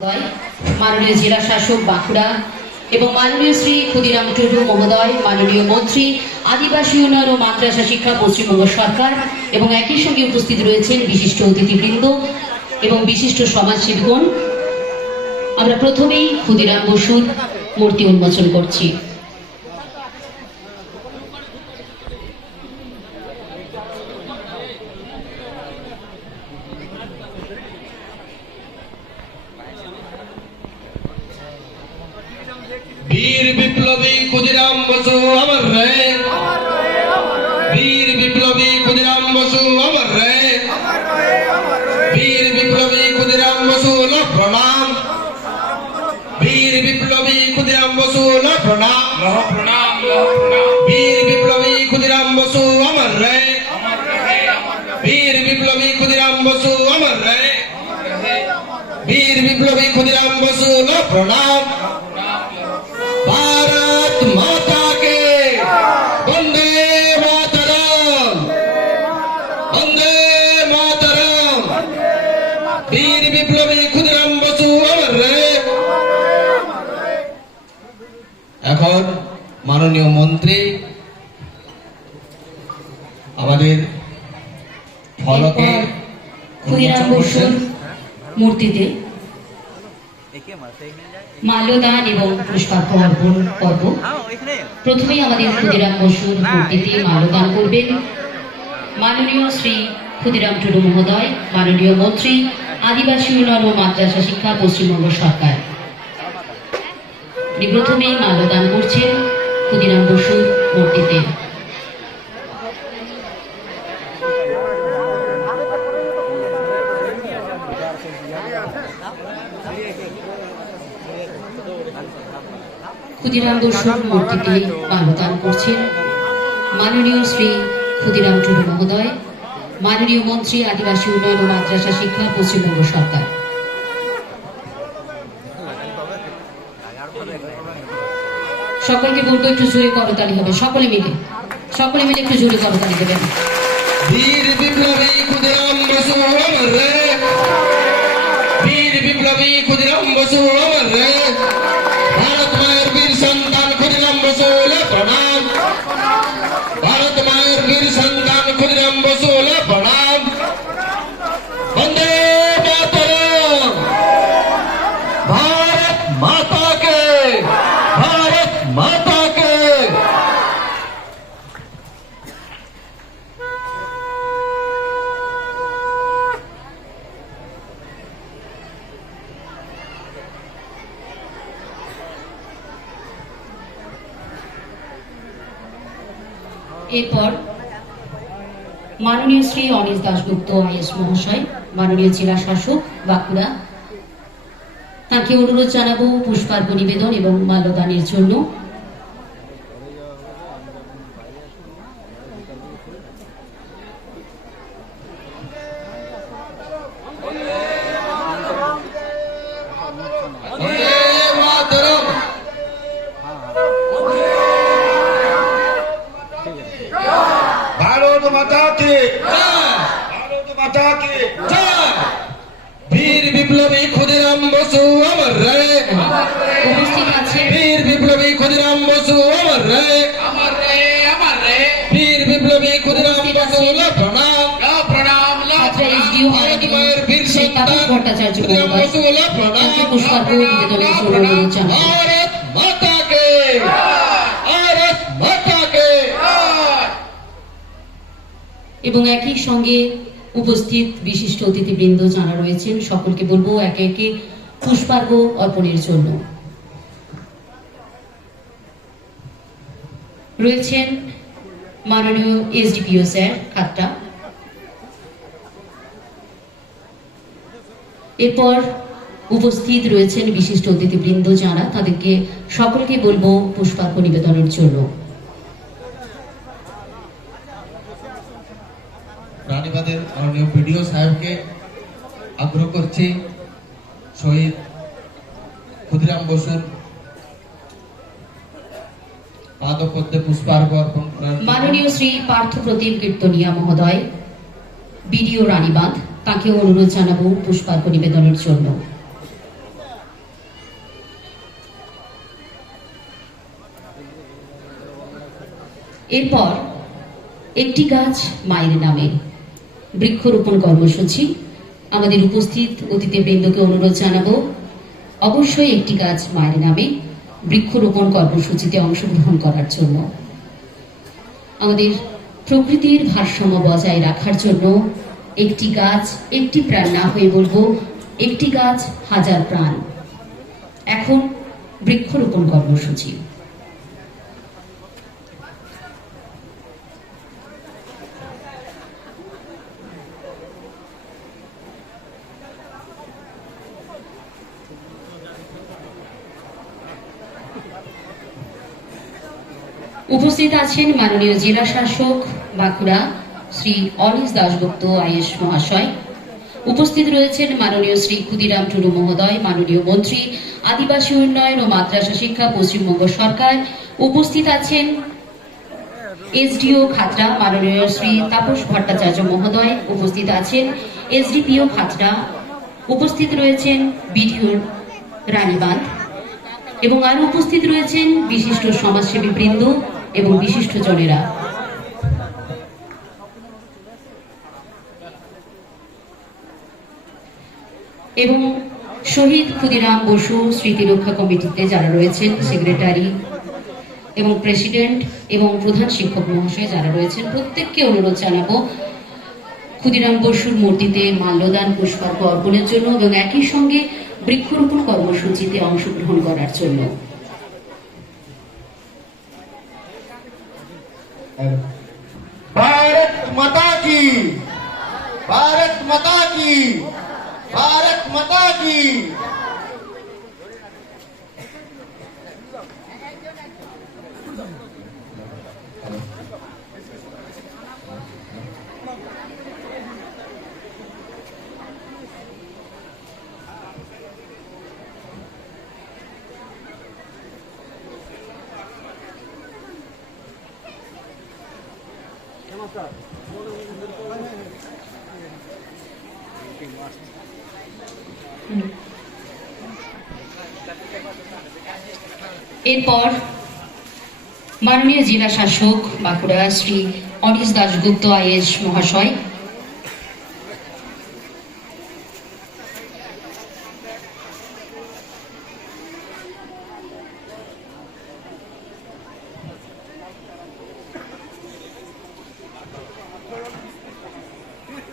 माननीय जिला शासक बाँकुड़ा एवं माननीय श्री क्षुदिराम टुडू महोदय, माननीय मंत्री आदिवासी उन्नयन और माद्रासा शिक्षा पश्चिमबंग सरकार एवं एक ही संगे उपस्थित रयेछेन विशिष्ट अतिथिबृंद एवं विशिष्ट समाजसेवीगण। आमरा प्रथमेई क्षुदिराम बसुर मूर्ति उन्मोचन करछि। वीर विप्लवी क्षुदिराम बसु अमर रहे, वीर विप्लवी क्षुदिराम बसु अमर रहे, वीर विप्लवी क्षुदिराम बसु ला प्रणाम, वीर विप्लवी क्षुदिराम बसु ला प्रणाम, वीर विप्लवी क्षुदिराम बसु अमर रहे, वीर विप्लवी क्षुदिराम बसु अमर रहे, वीर विप्लवी क्षुदिराम बसु ला प्रणाम। भारत माता के वंदे मातरम, वंदे मातरम। वीर विप्लवी क्षुदिराम बसु अमर रहे। এখন মাননীয় মন্ত্রী আমাদের ফলকে ক্ষুদিরাম বসুর মূর্তিতে माल्यदान एवं पुष्पार्घ्य अर्पण पर्व। प्रथमेই আমাদের ক্ষুদিরাম বসুর মূর্তিতে মাল্যদান করবেন মাননীয় শ্রী ক্ষুদিরাম টুডু মহোদয়, মাননীয় মন্ত্রী আদিবাসী উন্নয়ন ও মাদ্রাসা শিক্ষা পশ্চিমবঙ্গ সরকার। প্রথমেই মাল্যদান করছেন ক্ষুদিরাম বসুর মূর্তিতে। ক্ষুদিরাম বসুর মূর্তিতে মাল্যদান করছেন মাননীয় শ্রী ক্ষুদিরাম টুডু মহোদয়, মাননীয় মন্ত্রী আদিবাসী উন্নয়ন ও মাদ্রাসা শিক্ষা পশ্চিমবঙ্গ সরকার। সকলকে বলবো একটু জোরে করতালি হবে, সকলে মিলে একটু জোরে করতালি দেবেন। वीर विप्लवी क्षुदिराम बसु अमर रहे, वीर विप्लवी क्षुदिराम बसु अमर रहे। भारत मायर वीर संतान क्षुदिराम बसु ला प्रणाम, भारत मायर वीर संतान क्षुदिराम बसु ला प्रणाम। वंदे मातरम। भारत माता के, भारत माता के। এরপর মাননীয় শ্রী অনিশ দাশগুপ্ত আইএস মহাশয়, মাননীয় জেলা শাসক বাঁকুড়া, তাকে অনুরোধ জানাবো পুষ্পার্ঘ্য নিবেদন এবং মাল্যদানের জন্য। भारत माता की, भारत माता की जय। वीर विप्लवी क्षुदिराम बसु अमर रहे, উপস্থিত আছেন वीर विप्लवी क्षुदिराम बसु अमर रहे, अमर रहे, अमर रहे। वीर विप्लवी क्षुदिराम बसु ला प्रणाम, ला प्रणाम, ला एसडीओ भारत मायर वीर संतान ভট্টাচার্য क्षुदिराम बसु ला प्रणाम, পুষ্পার্ঘ্য নিবেদনের জন্য অনুরোধ জানাবো। भारत माता के, भारत माता के। এবং একই সঙ্গে উপস্থিত বিশিষ্ট অতিথিবৃন্দ যারা রয়েছেন সকলকে বলবো একে একে পুষ্পার্ঘ্য অর্পণের জন্য। রয়েছেন মাননীয় এসডিপিও স্যার খাট্টা, এরপর উপস্থিত রয়েছেন বিশিষ্ট অতিথিবৃন্দ যারা, তাদেরকে সকলকে বলবো পুষ্পার্ঘ্য নিবেদনের জন্য। রানীবাঁধের মাননীয় বিডিও সাহেবকে আগ্রহ করছি শহীদ ক্ষুদিরাম বসুর পাদপদ্মে পুষ্পার্ঘ্য অর্পণ করার। মাননীয় শ্রী পার্থ প্রতিম কীর্তনিয়া মহোদয়, বিডিও রানীবাঁধ, তাকে অনুরোধ জানাবো পুষ্পার্ঘ্য নিবেদনের জন্য। এরপর একটি গাছ মায়ের নামে বৃক্ষরোপণ কর্মসূচি। আমাদের উপস্থিত অতিথিবৃন্দকে অনুরোধ জানাবো অবশ্যই একটি গাছ মায়ের নামে বৃক্ষরোপণ কর্মসূচিতে অংশগ্রহণ করার জন্য। আমাদের প্রকৃতির ভারসাম্য বজায় রাখার জন্য একটি গাছ একটি প্রাণ না হয়ে বলবো একটি গাছ হাজার প্রাণ। এখন বৃক্ষরোপণ কর্মসূচি। উপস্থিত আছেন মাননীয় জেলা শাসক বাঁকুড়া শ্রী অনিশ দাশগুপ্ত আইএস মহাশয়। উপস্থিত রয়েছেন মাননীয় শ্রী ক্ষুদিরাম টুডু মহোদয়, মাননীয় মন্ত্রী আদিবাসী উন্নয়ন ও মাদ্রাসা শিক্ষা পশ্চিমবঙ্গ সরকার। উপস্থিত আছেন এসডিও খাতড়া মাননীয় শ্রী তাপস ভট্টাচার্য মহোদয়। উপস্থিত আছেন এসডিপিও খাতড়া। উপস্থিত রয়েছেন বিডিও রানীবাঁধ এবং আরো উপস্থিত রয়েছেন বিশিষ্ট সমাজসেবী বৃন্দ এবং বিশিষ্ট জনেরা। এবং শহীদ ক্ষুদিরাম বসু স্মৃতি রক্ষা কমিটিতে যারা রয়েছেন, সেক্রেটারি এবং প্রেসিডেন্ট এবং প্রধান শিক্ষক মহাশয় যারা রয়েছেন, প্রত্যেককে অনুরোধ জানাবো ক্ষুদিরাম বসুর মূর্তিতে মাল্যদান পুষ্পার্ঘ্য অর্পণের জন্য এবং একই সঙ্গে বৃক্ষরোপণ কর্মসূচিতে অংশগ্রহণ করার জন্য। भारत माता की, भारत माता की, भारत माता की। এরপর মাননীয় জেলা শাসক বাঁকুড়া শ্রী অনিশ দাশগুপ্ত আইএস মহাশয়